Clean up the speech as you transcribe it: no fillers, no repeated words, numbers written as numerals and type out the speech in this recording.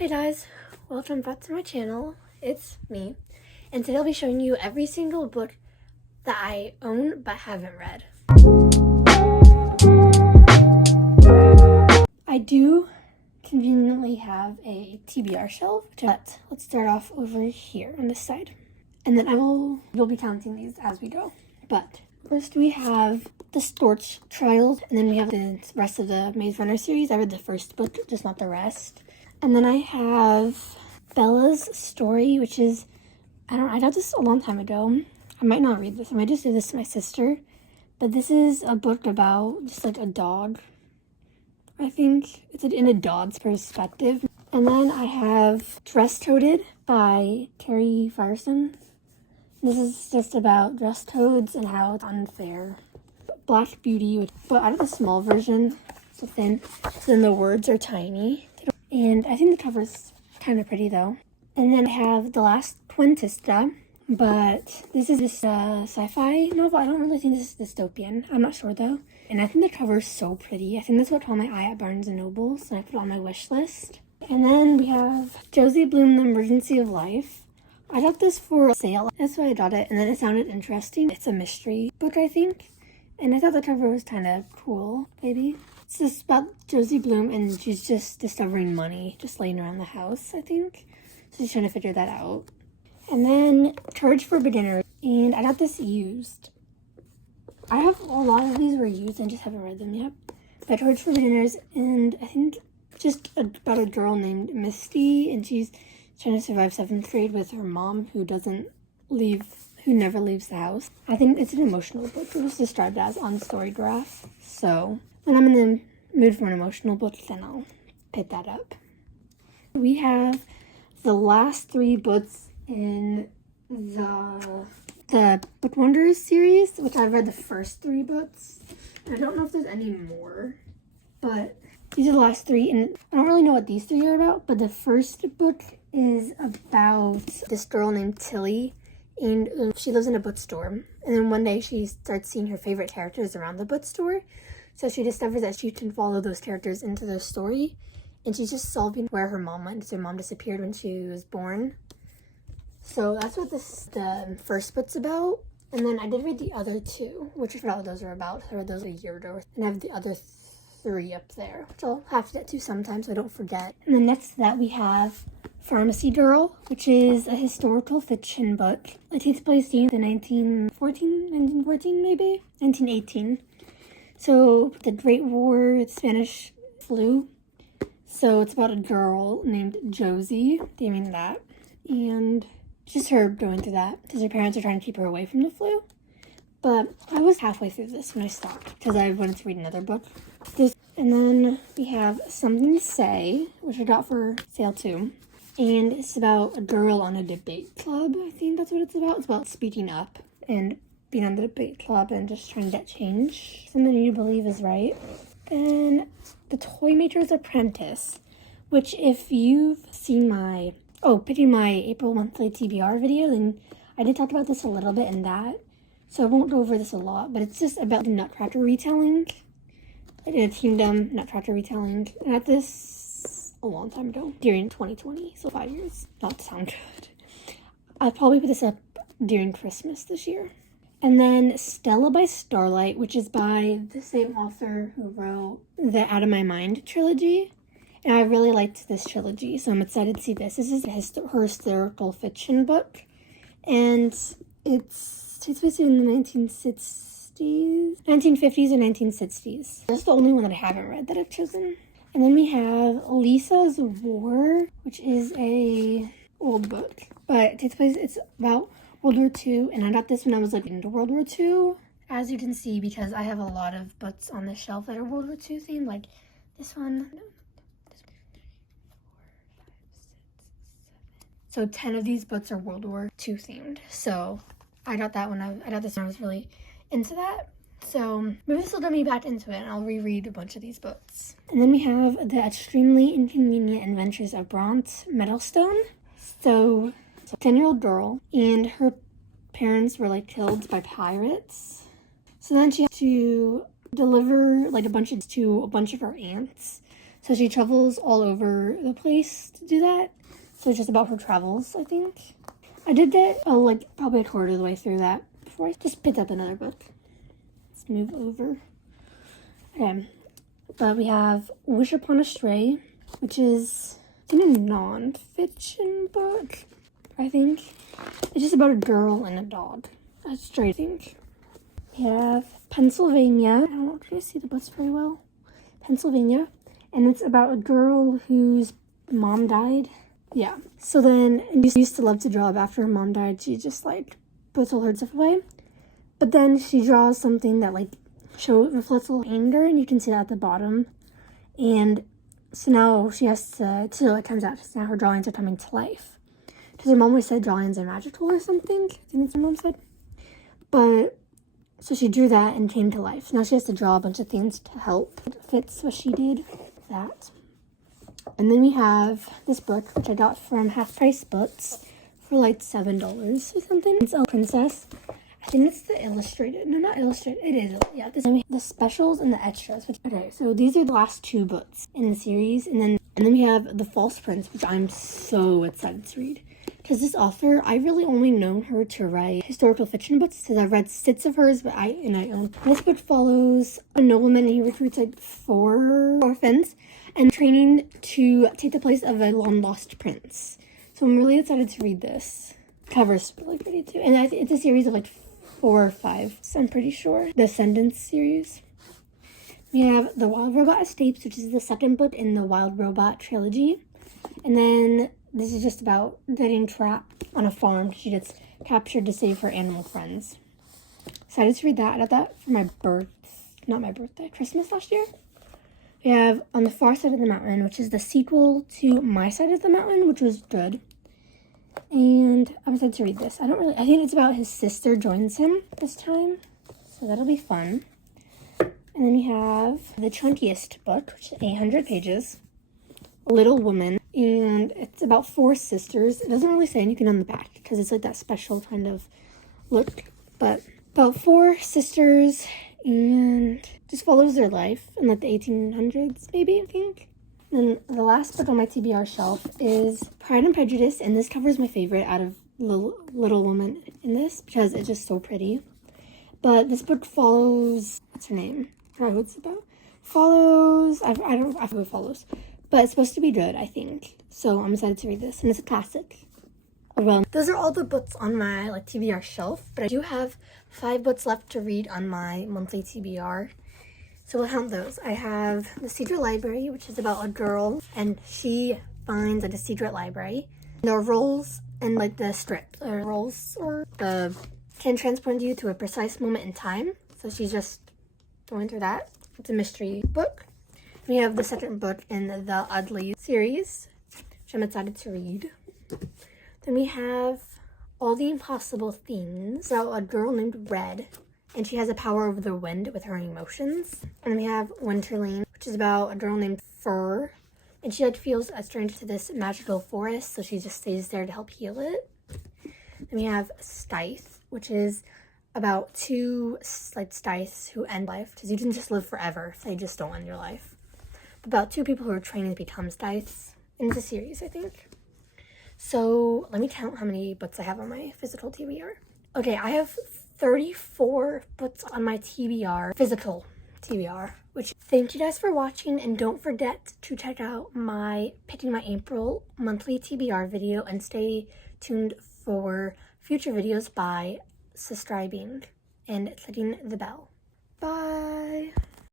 Hey guys, welcome back to my channel. It's me, and today I'll be showing you every single book that I own but haven't read. I do conveniently have a TBR shelf, but let's start off over here on this side. And then we'll be counting these as we go. But first we have the Storch Trials, and then we have the rest of the Maze Runner series. I read the first book, just not the rest. And then I have Bella's Story, which is, I got this a long time ago. I might not read this. I might just do this to my sister. But this is a book about just like a dog. I think it's in a dog's perspective. And then I have Dress Toaded by Terry Firestone. This is just about dress toads and how it's unfair. Black Beauty, but I have the small version, so thin. So then the words are tiny. And I think the cover's kind of pretty though. And then I have The Last Quintista, but this is this sci-fi novel. I don't really think this is dystopian. I'm not sure though. And I think the cover's so pretty. I think that's what caught my eye at Barnes & Noble, so I put it on my wish list. And then we have Josie Bloom, The Emergency of Life. I got this for sale. That's why I got it, and then it sounded interesting. It's a mystery book, I think. And I thought the cover was kind of cool, maybe. It's just about Josie Bloom, and she's just discovering money just laying around the house, I think. So she's trying to figure that out. And then Courage for Beginners, and I got this used. I have a lot of these were used, and just haven't read them yet. But Courage for Beginners, and I think just about a girl named Misty, and she's trying to survive 7th grade with her mom who never leaves the house. I think it's an emotional book. It was described as on Storygraph, so when I'm in the mood for an emotional book, then I'll pick that up. We have the last 3 books in the Book Wonders series, which I've read the first 3 books. I don't know if there's any more, but these are the last 3, and I don't really know what these 3 are about, but the first book is about this girl named Tilly, and she lives in a bookstore, and then one day she starts seeing her favorite characters around the bookstore. So she discovers that she can follow those characters into their story, and she's just solving where her mom went. So her mom disappeared when she was born. So that's what the first book's about. And then I did read the other 2, which I forgot what those are about. I read those a year ago. And I have the other 3 up there, which I'll have to get to sometime so I don't forget. And then next to that we have Pharmacy Girl, which is a historical fiction book. It takes place in 1914 maybe? 1918. So, the Great War, Spanish flu. So, it's about a girl named Josie, they mean that. And just her going through that, because her parents are trying to keep her away from the flu. But I was halfway through this when I stopped, because I wanted to read another book. And then we have Something to Say, which I got for sale too. And it's about a girl on a debate club, I think that's what it's about. It's about speaking up and being on the debate club and just trying to get change. Something you believe is right. Then The Toy Maker's Apprentice, which if you've seen picking my April monthly TBR video, then I did talk about this a little bit in that. So I won't go over this a lot, but it's just about the Nutcracker retelling. I did a Kingdom Nutcracker retelling. I got this a long time ago, during 2020, so 5 years. Not to sound good. I'll probably put this up during Christmas this year. And then Stella by Starlight, which is by the same author who wrote the Out of My Mind trilogy. And I really liked this trilogy, so I'm excited to see this. This is her historical fiction book. And it takes place in the 1950s or 1960s. That's the only one that I haven't read that I've chosen. And then we have Lisa's War, which is a old book. But it takes place, it's about World War II, and I got this when I was into World War II. As you can see, because I have a lot of books on the shelf that are World War II themed, like this one. So 10 of these books are World War II themed. So I got that when I got this when I was really into that. So maybe this will get me back into it, and I'll reread a bunch of these books. And then we have The Extremely Inconvenient Adventures of Brant Meadowstone. So 10-year-old girl, and her parents were killed by pirates. So then she had to deliver a bunch of her aunts. So she travels all over the place to do that. So it's just about her travels, I think. I did that, like, probably a quarter of the way through that before I just picked up another book. Let's move over. Okay. But we have Wish Upon a Stray, which is, I think, a non-fiction book, I think. It's just about a girl and a dog. A stray, I think. We have Pennsylvania. I don't know if you see the books very well. Pennsylvania. And it's about a girl whose mom died. Yeah. So then, she used to love to draw, but after her mom died, she just, like, puts all her stuff away. But then she draws something that, like, reflects a little anger, and you can see that at the bottom. And so now she has to, so it turns out now her drawings are coming to life. Because her mom always said drawings are magical or something. I think that's what her mom said. But, so she drew that and came to life. Now she has to draw a bunch of things to help. It fits what she did. That. And then we have this book, which I got from Half Price Books for like $7 or something. It's a princess. I think it's the illustrated. No, not illustrated. It is. Yeah. Then we have the specials and the extras. Okay, so these are the last 2 books in the series. And then we have The False Prince, which I'm so excited to read. Because this author, I really only known her to write historical fiction books. Because I've read sits of hers, but I own. This book follows a nobleman, and he recruits like 4 orphans and training to take the place of a long-lost prince. So I'm really excited to read this. Cover's really pretty too. And it's a series of like 4 or 5, so I'm pretty sure. The Ascendance series. We have The Wild Robot Escapes, which is the second book in the Wild Robot trilogy. And then this is just about getting trapped on a farm. She gets captured to save her animal friends. Excited to read that. I got that for Christmas last year. We have On the Far Side of the Mountain, which is the sequel to My Side of the Mountain, which was good. And I'm excited to read this. I think it's about his sister joins him this time. So that'll be fun. And then we have the chunkiest book, which is 800 pages. Little Woman. And it's about 4 sisters. It doesn't really say anything on the back because it's like that special kind of look. But about 4 sisters, and just follows their life in like the 1800s, maybe, I think. And the last book on my TBR shelf is Pride and Prejudice, and this cover is my favorite out of Little Woman in this because it's just so pretty. But this book follows, what's her name? I forgot who it's about. I forget who it follows. But it's supposed to be good, I think. So I'm excited to read this, and it's a classic. Well, those are all the books on my TBR shelf, but I do have 5 books left to read on my monthly TBR. So we'll count those. I have The Secret Library, which is about a girl, and she finds a secret library. There are roles and the strip. Roles can transport you to a precise moment in time. So she's just going through that. It's a mystery book. We have the second book in the Oddly series, which I'm excited to read. Then we have All the Impossible Things. So a girl named Red, and she has a power over the wind with her emotions. And we have Winterling, which is about a girl named Fur, and she feels strange to this magical forest, so she just stays there to help heal it. Then we have Stythe, which is about 2 Stythes who end life, because you can just live forever, so you just don't end your life. About 2 people who are training to become Stythes. And it's a series, I think. So let me count how many books I have on my physical TBR. Okay, I have 34 books on my TBR, physical TBR, which thank you guys for watching, and don't forget to check out my picking my April monthly TBR video, and stay tuned for future videos by subscribing and clicking the bell. Bye!